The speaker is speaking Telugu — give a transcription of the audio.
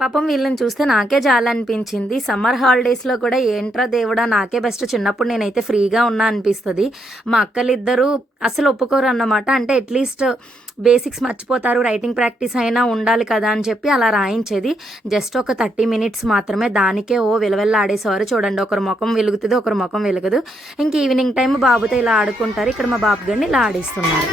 పాపం వీళ్ళని చూస్తే నాకే జాలనిపించింది. సమ్మర్ హాలిడేస్‌లో కూడా ఏంట్రా దేవుడా! నాకే బెస్ట్ చిన్నప్పుడు నేనైతే ఫ్రీగా ఉన్నా అనిపిస్తది. మా అక్కలిద్దరూ అసలు ఒప్పుకోరన్నమాట. అంటే అట్‌లీస్ట్ బేసిక్స్ మర్చిపోతారు. రైటింగ్ ప్రాక్టీస్ అయినా ఉండాలి కదా! అని చెప్పి అలా రాయించేది. జస్ట్ ఒక 30 మినిట్స్ మాత్రమే. దానికే విలవిల్లాడేసేవారు. చూడండి ఒకరి మొఖం వెలుగుతది, ఒకరి మొఖం వెలగదు. ఇంక ఈవినింగ్ టైమ్ బాబుతో ఇలా ఆడుకుంటారు. ఇక్కడ మా బాబు గాడిని ఇలా ఆడిస్తున్నారు.